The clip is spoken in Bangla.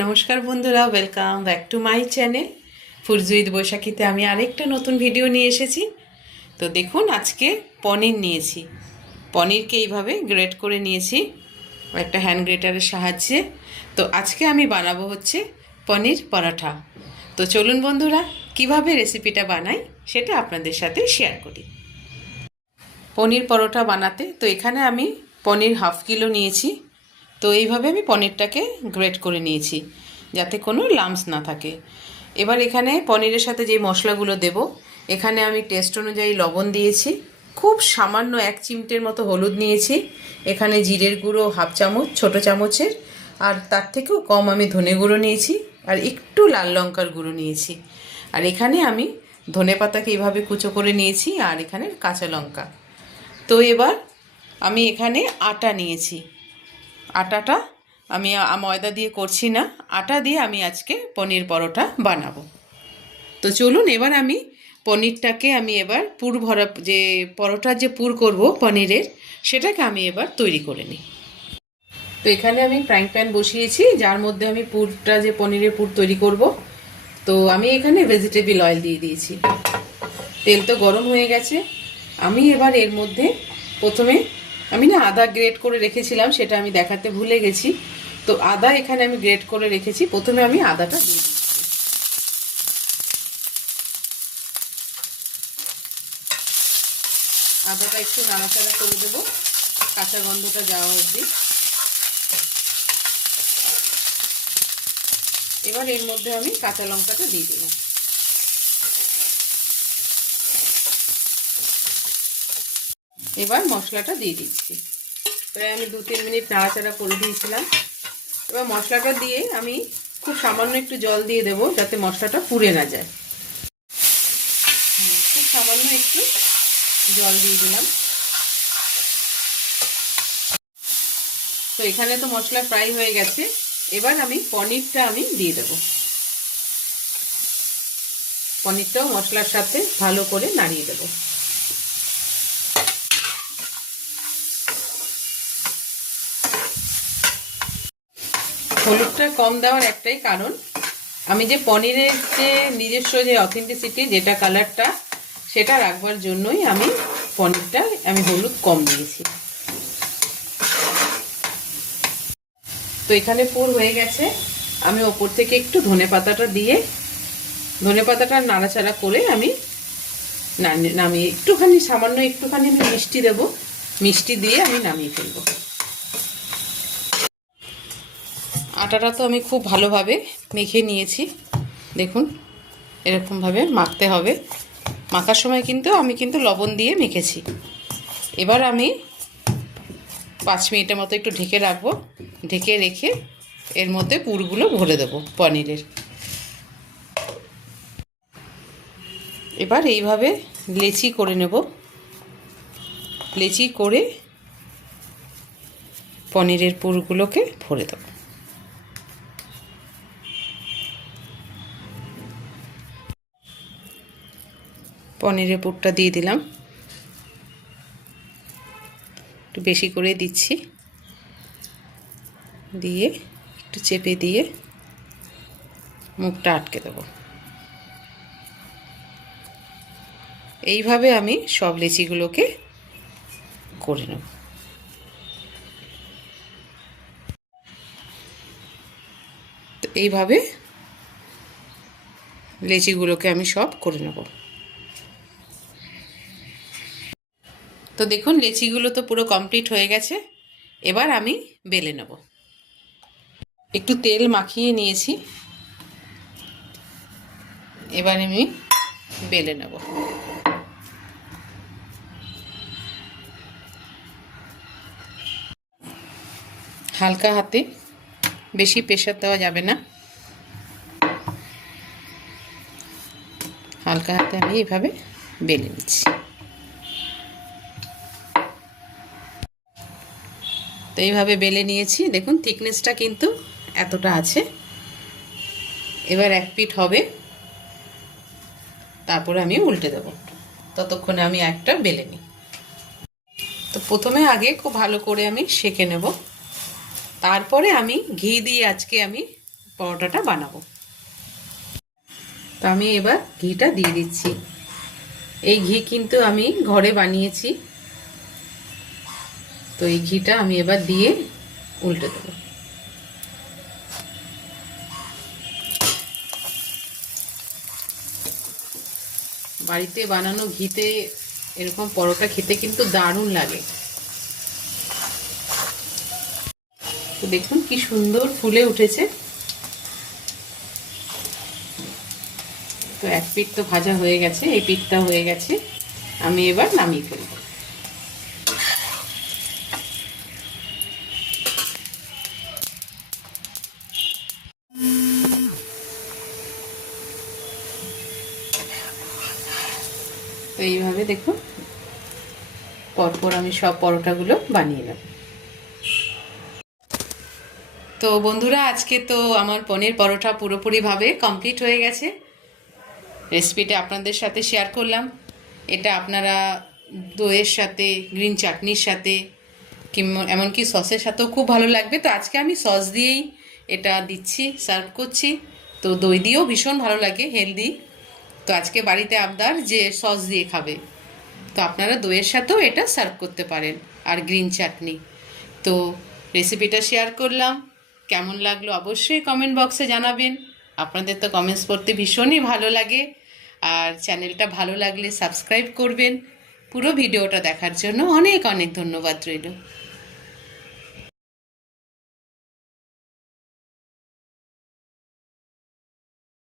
নমস্কার বন্ধুরা, welcome back to my channel ফুরজুইদ বৈশাখীতে আমি আরেকটা নতুন ভিডিও নিয়ে এসেছি। তো দেখুন, আজকে পনির নিয়েছি। পনিরকে এইভাবে গ্রেট করে নিয়েছি একটা হ্যান্ড গ্রেটারের সাহায্যে। তো আজকে আমি বানাবো হচ্ছে পনির পরাঠা। তো চলুন বন্ধুরা, কিভাবে রেসিপিটা বানাই সেটা আপনাদের সাথে শেয়ার করি। পনির পরোটা বানাতে তো এখানে আমি পনির হাফ কিলো নিয়েছি। তো এইভাবে আমি পনিরটাকে গ্রেট করে নিয়েছি যাতে কোনো লাম্পস না থাকে। এবার এখানে পনিরের সাথে যে মশলাগুলো দেব, এখানে আমি টেস্ট অনুযায়ী লবণ দিয়েছি, খুব সামান্য 1 চিমটের মতো হলুদ নিয়েছি, এখানে জিরের গুঁড়ো হাফ চামচ ছোটো চামচের, আর তার থেকেও কম আমি ধনে গুঁড়ো নিয়েছি, আর একটু লাল লঙ্কার গুঁড়ো নিয়েছি। আর এখানে আমি ধনে পাতাকে এইভাবে কুচো করে নিয়েছি, আর এখানে কাঁচা লঙ্কা। তো এবার আমি এখানে আটা নিয়েছি। আটাটা আমি ময়দা দিয়ে করছি না, আটা দিয়ে আমি আজকে পনির পরোটা বানাবো। তো চলুন, এবার আমি পনিরটাকে আমি এবার পুর ভরা যে পরোটার যে পুর করব পনিরের, সেটাকে আমি এবার তৈরি করে নিই। তো এখানে আমি ফ্রাইং প্যান বসিয়েছি, যার মধ্যে আমি পুরটা যে পনিরের পুর তৈরি করব। তো আমি এখানে ভেজিটেবল অয়েল দিয়ে দিয়েছি। তেল তো গরম হয়ে গেছে। আমি এবার এর মধ্যে প্রথমে আমি আদা গ্রেট করে রেখেছিলাম, সেটা আমি দেখাতে ভুলে গেছি। তো আদা এখানে আমি গ্রেট করে রেখেছি, প্রথমে আমি আদাটা দিয়ে দিচ্ছি। আদাটা একটু নাড়াচাড়া করে দেবো কাঁচা গন্ধটা যাওয়া অবধি। এবার এর মধ্যে আমি কাঁচা লঙ্কাটা দিয়ে দিলাম। এবার মশলাটা দিয়ে দিচ্ছি। প্রায় আমি 2-3 মিনিট নাড়াচাড়া করে দিয়েছিলাম। এবার মশলাটা দিয়ে আমি খুব সামান্য একটু জল দিয়ে দেবো যাতে মশলাটা পুড়ে না যায়। খুব সামান্য একটু জল দিয়ে দিলাম। তো এখানে তো মশলা ফ্রাই হয়ে গেছে। এবার আমি পনিরটা আমি দিয়ে দেবো। পনিরটাও মশলার সাথে ভালো করে নাড়িয়ে দেবো। হলুদটা কম দেওয়ার একটাই কারণ, আমি যে পনিরের যে নিজস্ব যে অথেন্টিসিটি যেটা কালারটা, সেটা রাখবার জন্যই আমি পনিরটা আমি হলুদ কম দিয়েছি। তো এখানে পুর হয়ে গেছে। আমি ওপর থেকে একটু ধনেপাতাটা দিয়ে ধনেপাতাটা নাড়াচাড়া করে আমি নামিয়ে একটুখানি সামান্য একটুখানি আমি মিষ্টি দেব, মিষ্টি দিয়ে আমি নামিয়ে ফেলবো। আটাটা তো আমি খুব ভালোভাবে মেখে নিয়েছি। দেখুন, এরকমভাবে মাখতে হবে। মাখার সময় আমি কিন্তু লবণ দিয়ে মেখেছি। এবার আমি 5 মিনিটের মতো একটু ঢেকে রাখবো। ঢেকে রেখে এর মধ্যে পুরগুলো ভরে দেবো পনিরের। এবার এইভাবে লেচি করে নেব। লেচি করে পনিরের পুরগুলোকে ভরে দেবো। পনিরের পুরটা দিয়ে দিলাম, একটু বেশি করে দিচ্ছি, দিয়ে একটু চেপে দিয়ে মুখটা আটকে দেবো। এইভাবে আমি সব লেচিগুলোকে করে নেব। তো এইভাবে লেচিগুলোকে আমি সব করে নেব। তো দেখুন, লেচিগুলো তো পুরো কমপ্লিট হয়ে গেছে। এবার আমি বেলে নেব। একটু তেল মাখিয়ে নিয়েছি, এবার আমি বেলে নেব। হালকা হাতে, বেশি প্রেসার দেওয়া যাবে না। হালকা হাতে আমি এইভাবে বেলে নিচ্ছি। তো এইভাবে বেলে নিয়েছি। দেখুন, থিকনেসটা কিন্তু এতটা আছে। এবার এক পিঠ হবে, তারপরে আমি উল্টে দেব। ততক্ষণে আমি একটা বেলে নিই। তো প্রথমে আগে খুব ভালো করে আমি সেঁকে নেব, তারপরে আমি ঘি দিয়ে আজকে আমি পরোটাটা বানাবো। তো আমি এবার ঘিটা দিয়ে দিচ্ছি। এই ঘি কিন্তু আমি ঘরে বানিয়েছি। তো এই ঘিটা আমি এবার দিয়ে উল্টে দেবো। বাড়িতে বানানো ঘিতে এরকম পরোটা খেতে কিন্তু দারুণ লাগে। তো দেখুন কি সুন্দর ফুলে উঠেছে। তো এক পিঠ তো ভাজা হয়ে গেছে, এই পিঠটা হয়ে গেছে, আমি এবার নামিয়ে ফেলবো। তো এইভাবে দেখুন পরপর আমি সব পরোটাগুলো বানিয়ে নেব। তো বন্ধুরা, আজকে তো আমার পনির পরোটা পুরোপুরিভাবে কমপ্লিট হয়ে গেছে। রেসিপিটা আপনাদের সাথে শেয়ার করলাম। এটা আপনারা দইয়ের সাথে, গ্রিন চাটনির সাথে, কিংবা এমনকি সসের সাথেও খুব ভালো লাগবে। তো আজকে আমি সস দিয়েই এটা দিচ্ছি, সার্ভ করছি। তো দই দিয়েও ভীষণ ভালো লাগে, হেলদি। তো আজকে বাড়িতে আবদার যে সস দিয়ে খাবে, তো আপনারা দইয়ের সাথেও এটা সার্ভ করতে পারেন, আর গ্রিন চাটনি। তো রেসিপিটা শেয়ার করলাম, কেমন লাগলো অবশ্যই কমেন্ট বক্সে জানাবেন। আপনাদের তো কমেন্টস পড়তে ভীষণই ভালো লাগে। আর চ্যানেলটা ভালো লাগলে সাবস্ক্রাইব করবেন। পুরো ভিডিওটা দেখার জন্য অনেক অনেক ধন্যবাদ রইল।